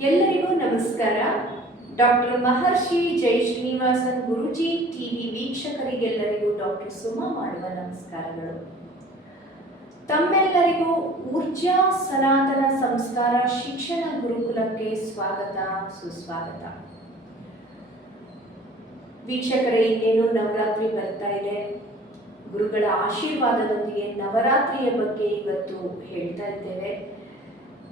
ಎಲ್ಲರಿಗೂ ನಮಸ್ಕಾರ. Doctor Maharshi Jai Srinivasan Guruji TV ವೀಕ್ಷಕರಿಗೆಲ್ಲರಿಗೂ ಡಾಕ್ಟರ್ ಸುಮಾ ಮಾಡುವ ನಮಸ್ಕಾರಗಳು. ತಮ್ಮೆಲ್ಲರಿಗೂ ಊರ್ಜಾ ಸನಾತನ ಸಂಸ್ಕಾರ ಶಿಕ್ಷಣ ಗುರುಕುಲಕ್ಕೆ ಸ್ವಾಗತ, ಸುಸ್ವಾಗತ. ವೀಕ್ಷಕರೇ, ಇನ್ನೇನು ನವರಾತ್ರಿ ಬರ್ತಾ ಇದೆ. ಗುರುಗಳ ಆಶೀರ್ವಾದದೊಂದಿಗೆ ನವರಾತ್ರಿಯ ಬಗ್ಗೆ ಇವತ್ತು ಹೇಳ್ತಾ ಇದ್ದೇವೆ.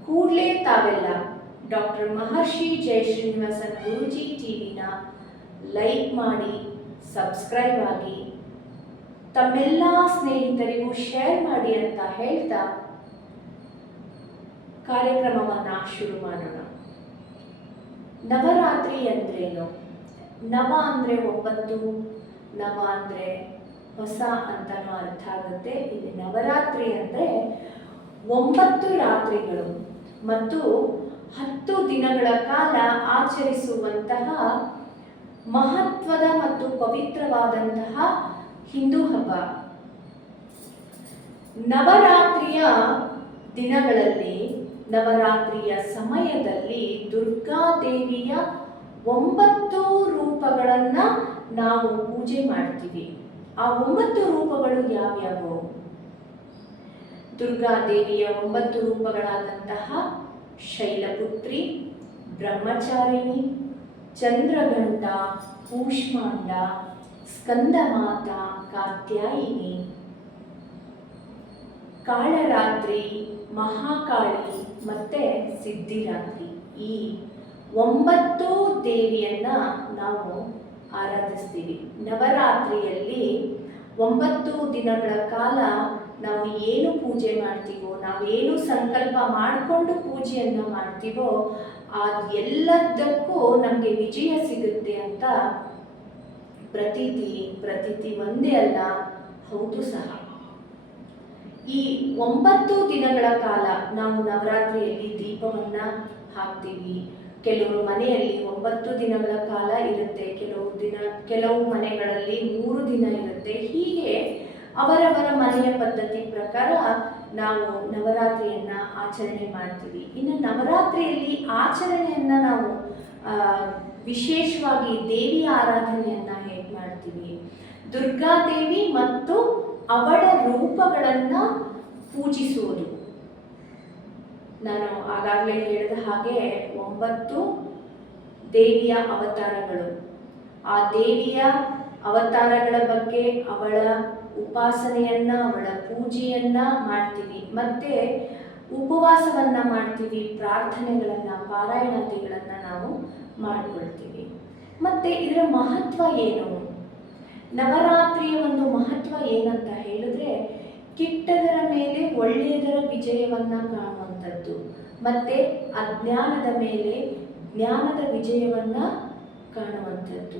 ಕೂಡಲೇ ತಾವೆಲ್ಲ ಡಾಕ್ಟರ್ ಮಹರ್ಷಿ ಜಯ ಶ್ರೀನಿವಾಸನ್ ಗುರುಜಿ ಟಿವಿನ ಲೈಕ್ ಮಾಡಿ, ಸಬ್ಸ್ಕ್ರೈಬ್ ಆಗಿ, ತಮ್ಮೆಲ್ಲ ಸ್ನೇಹಿತರಿಗೂ ಶೇರ್ ಮಾಡಿ ಅಂತ ಹೇಳ್ತಾ ಕಾರ್ಯಕ್ರಮವನ್ನು ಶುರು ಮಾಡೋಣ. ನವರಾತ್ರಿ ಅಂದ್ರೇನು? ನವ ಅಂದರೆ ಒಂಬತ್ತು, ನವ ಅಂದರೆ ಹೊಸ ಅಂತನೂ ಅರ್ಥ ಆಗುತ್ತೆ. ಇಲ್ಲಿ ನವರಾತ್ರಿ ಅಂದರೆ ಒಂಬತ್ತು ರಾತ್ರಿಗಳು. ಮತ್ತು ಹತ್ತು ದಿನಗಳ ಕಾಲ ಆಚರಿಸುವಂತಹ ಮಹತ್ವದ ಮತ್ತು ಪವಿತ್ರವಾದಂತಹ ಹಿಂದೂ ಹಬ್ಬ. ನವರಾತ್ರಿಯ ದಿನಗಳಲ್ಲಿ, ನವರಾತ್ರಿಯ ಸಮಯದಲ್ಲಿ ದುರ್ಗಾದೇವಿಯ ಒಂಬತ್ತು ರೂಪಗಳನ್ನು ನಾವು ಪೂಜೆ ಮಾಡ್ತೀವಿ. ಆ ಒಂಬತ್ತು ರೂಪಗಳು ಯಾವ್ಯಾವು? ದುರ್ಗಾದೇವಿಯ ಒಂಬತ್ತು ರೂಪಗಳಾದಂತಹ ಶೈಲಪುತ್ರಿ, ಬ್ರಹ್ಮಚಾರಿಣಿ ಚಂದ್ರಘಂಟ ಕೂಷ್ಮಾಂಡ, ಸ್ಕಂದಮಾತ, ಕಾತ್ಯಾಯಿನಿ. ಕಾಳರಾತ್ರಿ, ಮಹಾಕಾಳಿ, ಮತ್ತೆ ಸಿದ್ಧಿರಾತ್ರಿ. ಈ ಒಂಬತ್ತು ದೇವಿಯನ್ನ ನಾವು ಆರಾಧಿಸ್ತೀವಿ. ನವರಾತ್ರಿಯಲ್ಲಿ ಒಂಬತ್ತು ದಿನಗಳ ಕಾಲ ನಾವು ಏನು ಪೂಜೆ ಮಾಡ್ತೀವೋ, ನಾವೇನು ಸಂಕಲ್ಪ ಮಾಡಿಕೊಂಡು ಪೂಜೆಯನ್ನು ಮಾಡ್ತೀವೋ ಅದೆಲ್ಲದಕ್ಕೂ ನಮಗೆ ವಿಜಯ ಸಿಗುತ್ತೆ ಅಂತ ಪ್ರತೀತಿ ಪ್ರತೀತಿ ಒಂದೇ ಅಲ್ಲ, ಹೌದು ಸಹ. ಈ ಒಂಬತ್ತು ದಿನಗಳ ಕಾಲ ನಾವು ನವರಾತ್ರಿಯಲ್ಲಿ ದೀಪವನ್ನ ಹಾಕ್ತೀವಿ. ಕೆಲವರು ಮನೆಯಲ್ಲಿ ಒಂಬತ್ತು ದಿನಗಳ ಕಾಲ ಇರುತ್ತೆ, ಕೆಲವು ದಿನ, ಕೆಲವು ಮನೆಗಳಲ್ಲಿ ಮೂರು ದಿನ ಇರುತ್ತೆ. ಹೀಗೆ ಅವರವರ ಮನೆಯ ಪದ್ಧತಿ ಪ್ರಕಾರ ನಾವು ನವರಾತ್ರಿಯನ್ನ ಆಚರಣೆ ಮಾಡ್ತೀವಿ. ಇನ್ನು ನವರಾತ್ರಿಯಲ್ಲಿ ಆಚರಣೆಯನ್ನ ನಾವು ವಿಶೇಷವಾಗಿ ದೇವಿ ಆರಾಧನೆಯನ್ನ ಹೇಗೆ ಮಾಡ್ತೀವಿ? ದುರ್ಗಾದೇವಿ ಮತ್ತು ಅವಳ ರೂಪಗಳನ್ನ ಪೂಜಿಸುವುದು. ನಾನು ಆಗಾಗಲೇ ಹೇಳಿದ ಹಾಗೆ ಒಂಬತ್ತು ದೇವಿಯ ಅವತಾರಗಳು. ಆ ದೇವಿಯ ಅವತಾರಗಳ ಬಗ್ಗೆ ಅವಳ ಉಪಾಸನೆಯನ್ನ, ಅವಳ ಪೂಜೆಯನ್ನ ಮಾಡ್ತೀವಿ. ಮತ್ತೆ ಉಪವಾಸವನ್ನ ಮಾಡ್ತೀವಿ. ಪ್ರಾರ್ಥನೆಗಳನ್ನ ಪಾರಾಯಣತೆಗಳನ್ನ ನಾವು ಮಾಡಿಕೊಳ್ತೀವಿ. ಮತ್ತೆ ಇದರ ಮಹತ್ವ ಏನು? ನವರಾತ್ರಿಯ ಒಂದು ಮಹತ್ವ ಏನಂತ ಹೇಳಿದ್ರೆ, ಕೆಟ್ಟದರ ಮೇಲೆ ಒಳ್ಳೆಯದರ ವಿಜಯವನ್ನ ಕಾಣುವಂಥದ್ದು. ಮತ್ತೆ ಅಜ್ಞಾನದ ಮೇಲೆ ಜ್ಞಾನದ ವಿಜಯವನ್ನ ಕಾಣುವಂಥದ್ದು.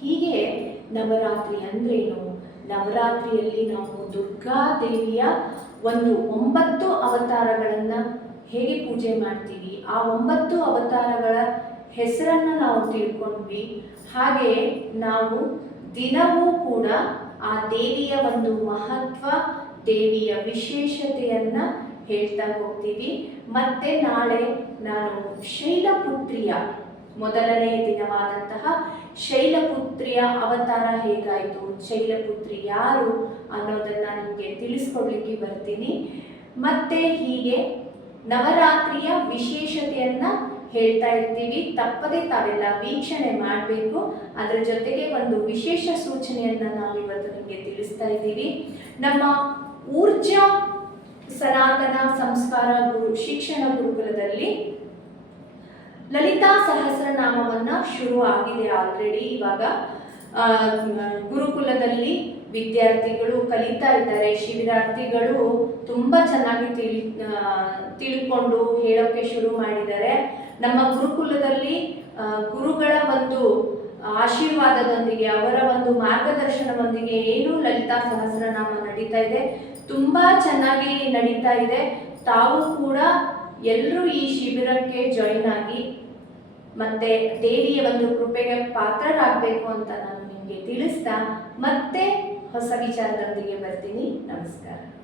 ಹೀಗೆ ನವರಾತ್ರಿ ಅಂದ್ರೇನು? ನವರಾತ್ರಿಯಲ್ಲಿ ನಾವು ದುರ್ಗಾ ದೇವಿಯ ಒಂದು ಒಂಬತ್ತು ಅವತಾರಗಳನ್ನು ಹೇಗೆ ಪೂಜೆ ಮಾಡ್ತೀವಿ? ಆ ಒಂಬತ್ತು ಅವತಾರಗಳ ಹೆಸರನ್ನ ನಾವು ತಿಳ್ಕೊಂಡ್ವಿ. ಹಾಗೆ ನಾವು ದಿನವೂ ಕೂಡ ಆ ದೇವಿಯ ಒಂದು ಮಹತ್ವ, ದೇವಿಯ ವಿಶೇಷತೆಯನ್ನು ಹೇಳ್ತಾ ಹೋಗ್ತೀವಿ. ಮತ್ತೆ ನಾಳೆ ನಾನು ಶೈಲಪುತ್ರಿಯ ಮೊದಲನೇ ದಿನವಾದಂತಹ ಶೈಲಪುತ್ರಿಯ ಅವತಾರ ಹೇಗಾಯಿತು? ಶೈಲಪುತ್ರಿ ಯಾರು ಅನ್ನೋದನ್ನ ನಿಮಗೆ ತಿಳಿಸ್ಕೊಡ್ಲಿಕ್ಕೆ ಬರ್ತೀನಿ. ಮತ್ತೆ ಹೀಗೆ ನವರಾತ್ರಿಯ ವಿಶೇಷತೆಯನ್ನ ಹೇಳ್ತಾ ಇರ್ತೀವಿ. ತಪ್ಪದೆ ತಾವೆಲ್ಲ ವೀಕ್ಷಣೆ ಮಾಡಬೇಕು. ಅದರ ಜೊತೆಗೆ ಒಂದು ವಿಶೇಷ ಸೂಚನೆಯನ್ನ ನಾವು ಇವತ್ತು ನಿಮಗೆ ತಿಳಿಸ್ತಾ ಇದ್ದೀವಿ. ನಮ್ಮ ಊರ್ಜಾ ಸನಾತನ ಸಂಸ್ಕಾರ ಗುರು, ಶಿಕ್ಷಣ ಗುರುಕುಲದಲ್ಲಿ ಲಲಿತಾ ಸಹಸ್ರನಾಮವನ್ನು ಶುರು ಆಗಿದೆ ಆಲ್ರೆಡಿ. ಇವಾಗ ಗುರುಕುಲದಲ್ಲಿ ವಿದ್ಯಾರ್ಥಿಗಳು ಕಲಿತಾ ಇದ್ದಾರೆ. ಶಿಬಿರಾರ್ಥಿಗಳು ತುಂಬ ಚೆನ್ನಾಗಿ ತಿಳಿ ತಿಳ್ಕೊಂಡು ಹೇಳೋಕೆ ಶುರು ಮಾಡಿದ್ದಾರೆ. ನಮ್ಮ ಗುರುಕುಲದಲ್ಲಿ ಗುರುಗಳ ಒಂದು ಆಶೀರ್ವಾದದೊಂದಿಗೆ, ಅವರ ಒಂದು ಮಾರ್ಗದರ್ಶನದೊಂದಿಗೆ ಏನು ಲಲಿತಾ ಸಹಸ್ರನಾಮ ನಡೀತಾ ಇದೆ. ತುಂಬಾ ಚೆನ್ನಾಗಿ ನಡೀತಾ ಇದೆ. ತಾವು ಕೂಡ ಎಲ್ಲರೂ ಈ ಶಿಬಿರಕ್ಕೆ ಜಾಯಿನ್ ಆಗಿ ಮತ್ತೆ ದೇವಿಯ ಒಂದು ಕೃಪೆಗೆ ಪಾತ್ರರಾಗಬೇಕು ಅಂತ ನಾನು ನಿಮಗೆ ತಿಳಿಸ್ತಾ ಮತ್ತೆ ಹೊಸ ವಿಚಾರದೊಂದಿಗೆ ಬರ್ತೀನಿ. ನಮಸ್ಕಾರ.